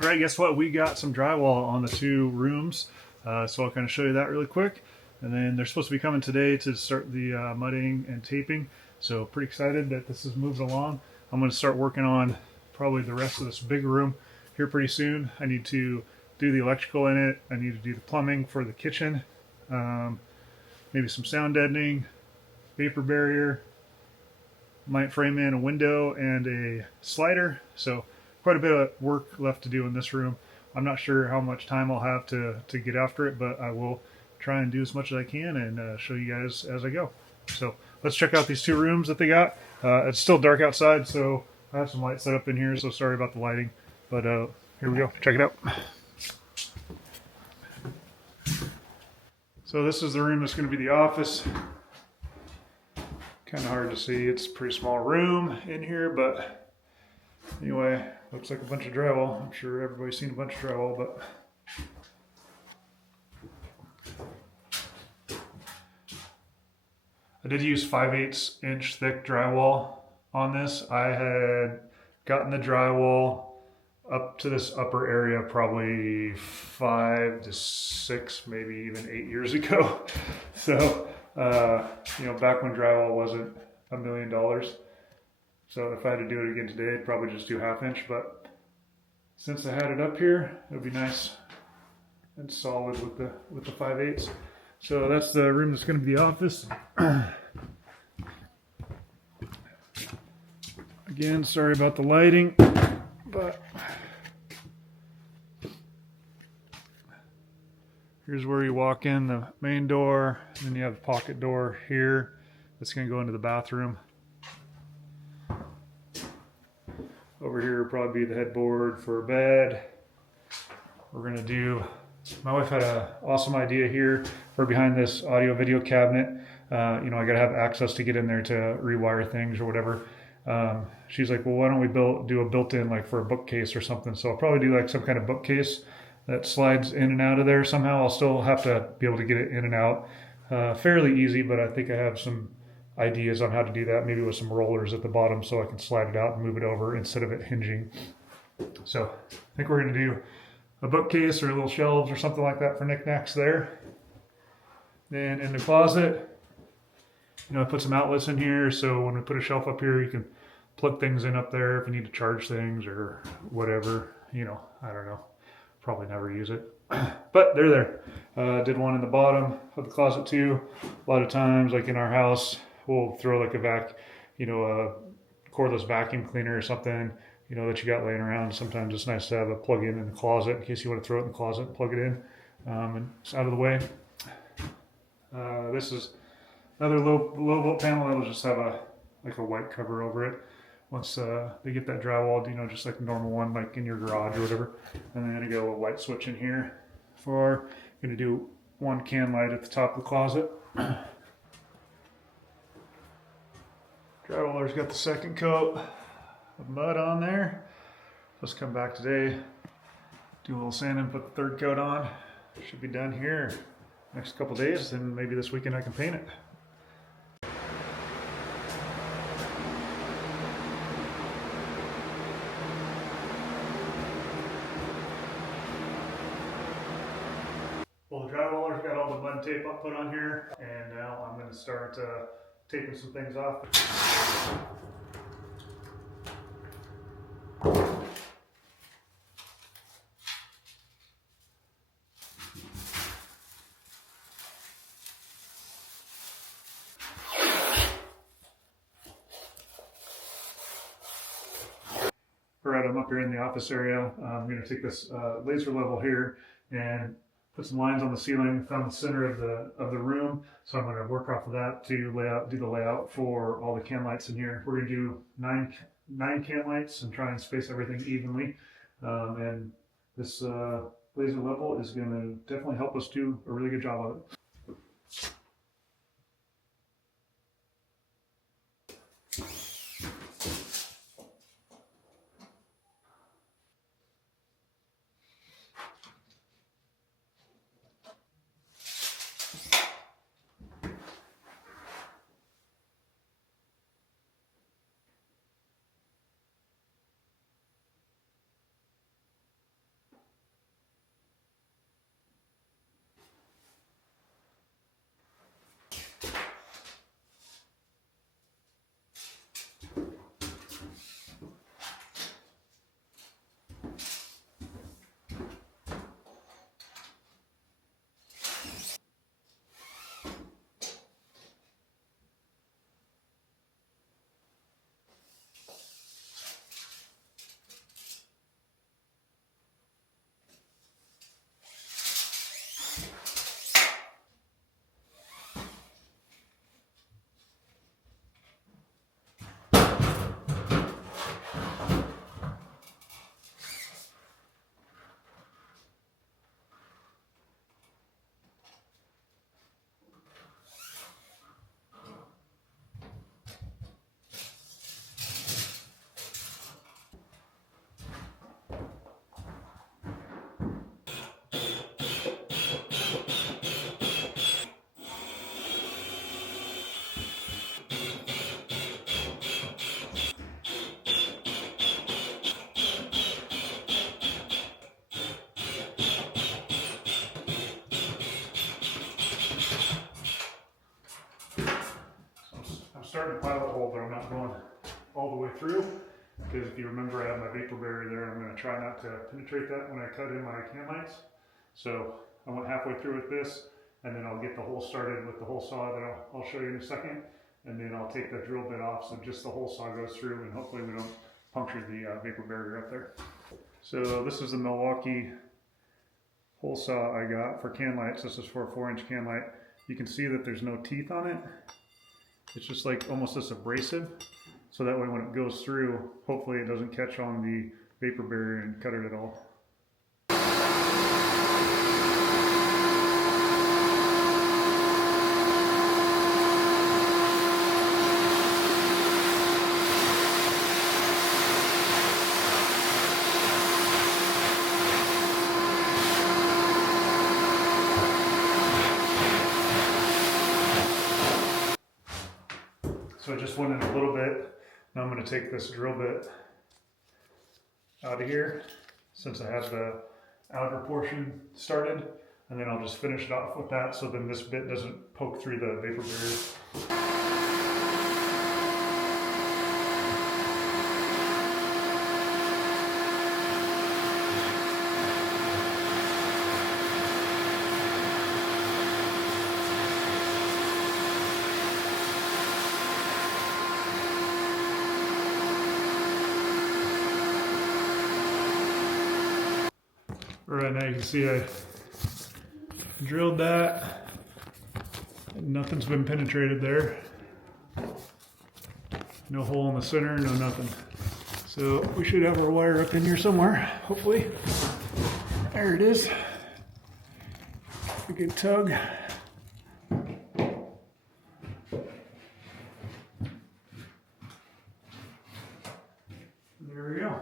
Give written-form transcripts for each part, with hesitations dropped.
All right, guess what? We got some drywall on the two rooms, so I'll kind of show you that really quick. And then they're supposed to be coming today to start the mudding and taping. So pretty excited that this is moving along. I'm going to start working on probably the rest of this big room here pretty soon. I need to do the electrical in it. I need to do the plumbing for the kitchen, maybe some sound deadening, vapor barrier. Might frame in a window and a slider. So quite a bit of work left to do in this room. I'm not sure how much time I'll have to get after it, but I will try and do as much as I can and show you guys as I go. So let's check out these two rooms that they got. It's still dark outside, so I have some light set up in here, so sorry about the lighting. But here we go. Check it out. So this is the room that's going to be the office. Kind of hard to see. It's a pretty small room in here, but anyway, looks like a bunch of drywall. I'm sure everybody's seen a bunch of drywall, but I did use 5/8 inch thick drywall on this. I had gotten the drywall up to this upper area probably 5 to 6, maybe even 8 years ago. So, you know, back when drywall wasn't $1 million. So if I had to do it again today, I'd probably just do 1/2 inch. But since I had it up here, it would be nice and solid with the 5/8. So that's the room that's going to be the office. Again, sorry about the lighting, but here's where you walk in the main door, and then you have a pocket door here that's going to go into the bathroom. Over here will probably be the headboard for a bed. We're going to do, my wife had an awesome idea here for behind this audio video cabinet. You know, I got to have access to get in there to rewire things or whatever. She's like, well, why don't we do a built-in like for a bookcase or something? So I'll probably do like some kind of bookcase that slides in and out of there somehow. I'll still have to be able to get it in and out fairly easy, but I think I have some ideas on how to do that, maybe with some rollers at the bottom so I can slide it out and move it over instead of it hinging. So I think we're going to do a bookcase or little shelves or something like that for knickknacks there. Then in the closet, you know, I put some outlets in here, so when we put a shelf up here, you can plug things in up there if you need to charge things or whatever. You know, I don't know. Probably never use it. But they're there. Did one in the bottom of the closet too. A lot of times, like in our house, we'll throw like a cordless vacuum cleaner or something, you know, that you got laying around. Sometimes it's nice to have a plug-in in the closet in case you want to throw it in the closet and plug it in. And it's out of the way. This is another low volt panel. It'll just have a white cover over it. Once they get that drywall, you know, just like a normal one, like in your garage or whatever. And then I'm gonna go a white switch in here for, gonna do one can light at the top of the closet. Drywaller's got the second coat of mud on there. Let's come back today, do a little sanding, put the third coat on. Should be done here next couple days, then maybe this weekend I can paint it. Well, the drywaller's got all the mud tape put on here, and now I'm going to start taping some things off. Alright, I'm up here in the office area. I'm going to take this laser level here and put some lines on the ceiling down the center of the room. So I'm going to work off of that to do the layout for all the can lights in here. We're going to do nine can lights and try and space everything evenly. And this laser level is going to definitely help us do a really good job of it. starting to pilot hole, but I'm not going all the way through, because if you remember, I have my vapor barrier there. I'm going to try not to penetrate that when I cut in my can lights. So I went halfway through with this, and then I'll get the hole started with the hole saw that I'll show you in a second, and then I'll take the drill bit off so just the hole saw goes through, and hopefully we don't puncture the vapor barrier up there. So this is the Milwaukee hole saw I got for can lights. This is for a 4-inch can light. You can see that there's no teeth on it. It's just like almost this abrasive. So that way when it goes through, hopefully it doesn't catch on the vapor barrier and cut it at all. So I just went in a little bit. Now I'm going to take this drill bit out of here, since I have the outer portion started, and then I'll just finish it off with that, so then this bit doesn't poke through the vapor barrier. Right now you can see I drilled that. Nothing's been penetrated there. No hole in the center, no nothing. So we should have our wire up in here somewhere, hopefully. There it is. A good tug. There we go.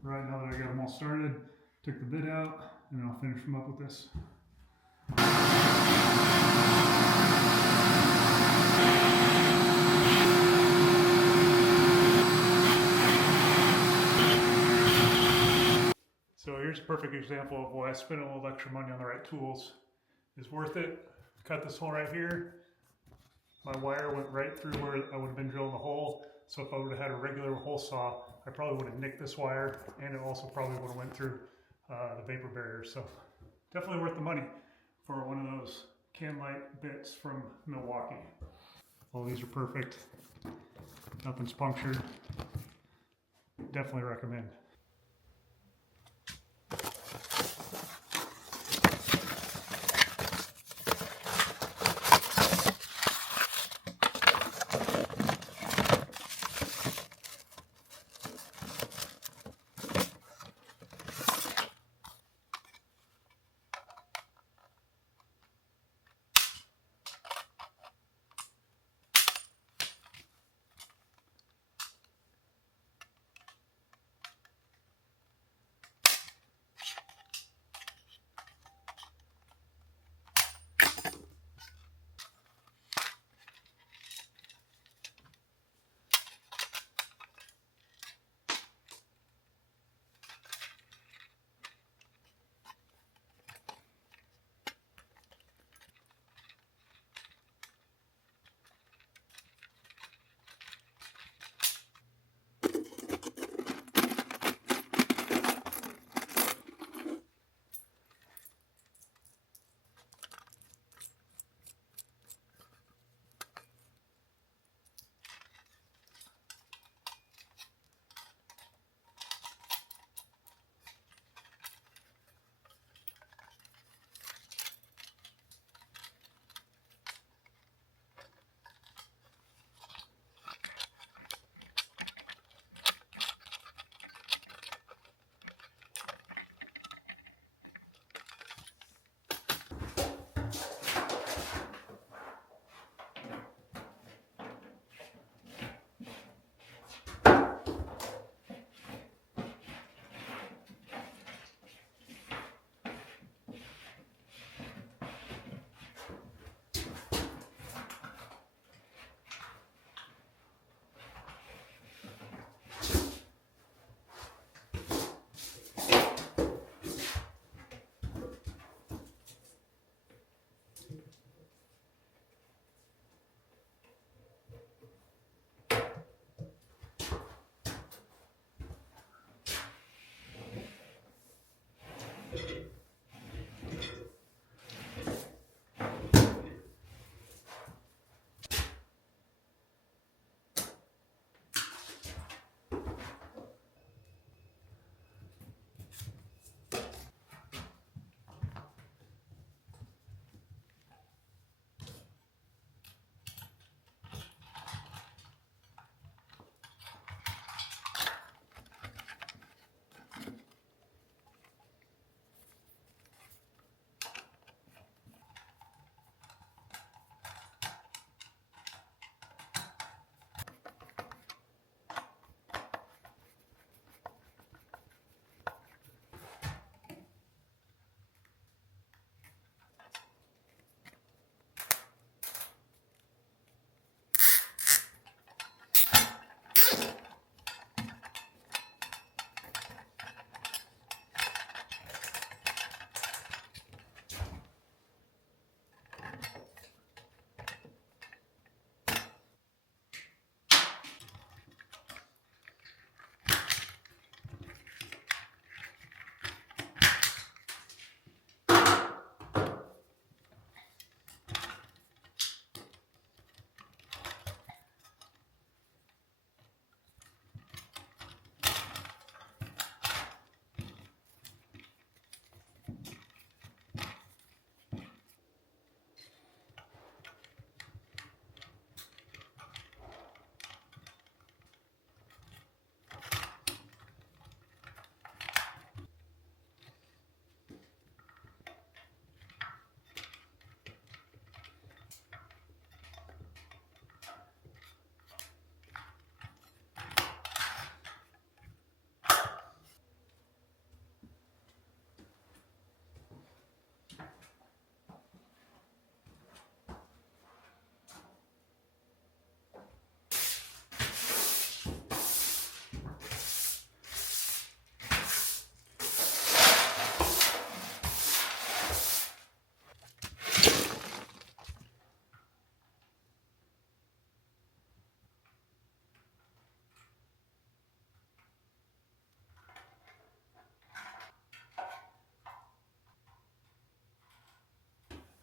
Right now that I got them all started, took the bit out, and then I'll finish them up with this. So here's a perfect example of why spending a little extra money on the right tools is worth it. Cut this hole right here. My wire went right through where I would have been drilling the hole. So if I would have had a regular hole saw, I probably would have nicked this wire, and it also probably would have went through the vapor barrier. So definitely worth the money for one of those can light bits from Milwaukee. All these are perfect. Nothing's punctured. Definitely recommend.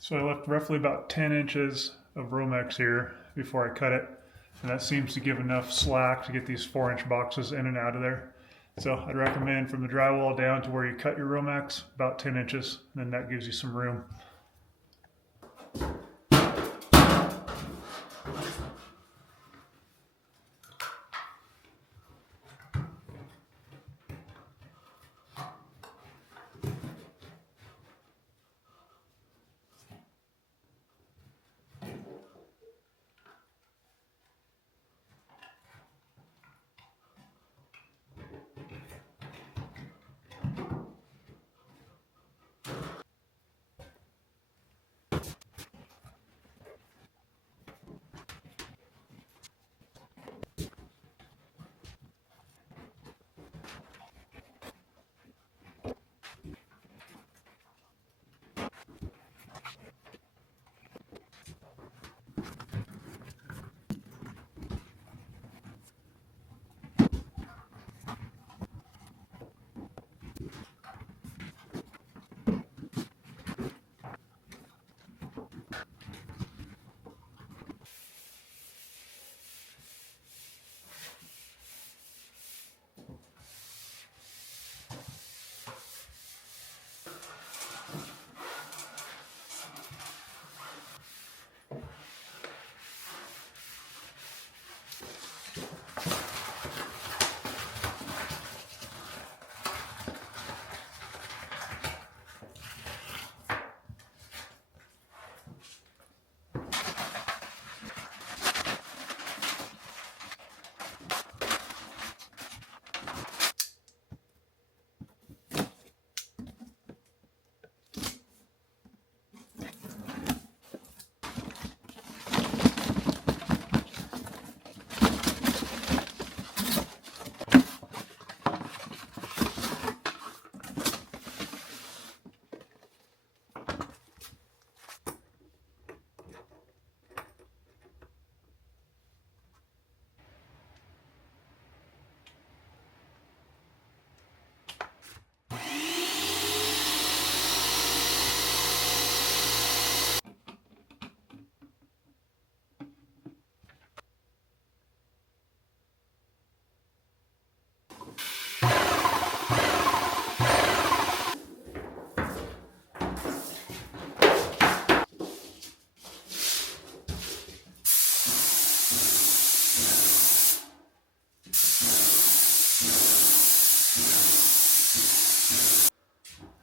So I left roughly about 10 inches of Romex here before I cut it. And that seems to give enough slack to get these 4-inch boxes in and out of there. So I'd recommend from the drywall down to where you cut your Romex, about 10 inches. And then that gives you some room.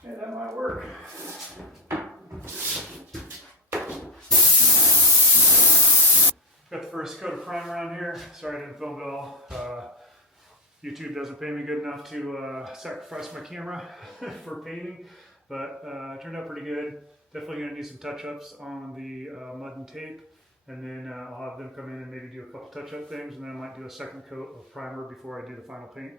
Yeah, that might work. Got the first coat of primer on here. Sorry I didn't film it all. YouTube doesn't pay me good enough to sacrifice my camera for painting, but it turned out pretty good. Definitely going to need some touch-ups on the mud and tape, and then I'll have them come in and maybe do a couple touch-up things, and then I might do a second coat of primer before I do the final paint.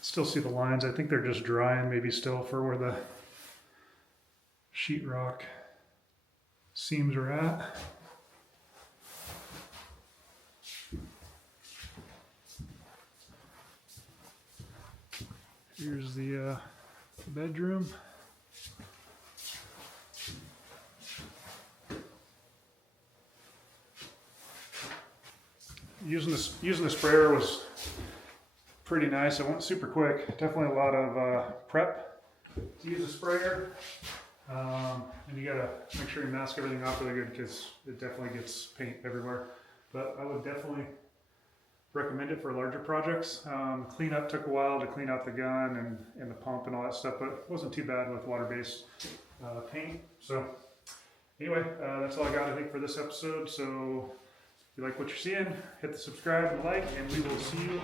Still see the lines. I think they're just drying maybe still for where the sheetrock seams are at. Here's the bedroom. Using the sprayer was pretty nice. It went super quick. Definitely a lot of prep to use a sprayer. And you gotta make sure you mask everything off really good because it definitely gets paint everywhere. But I would definitely recommend it for larger projects. Cleanup took a while to clean out the gun and the pump and all that stuff, but it wasn't too bad with water-based paint. So anyway, that's all I got I think for this episode. So if you like what you're seeing, hit the subscribe and like, and we will see you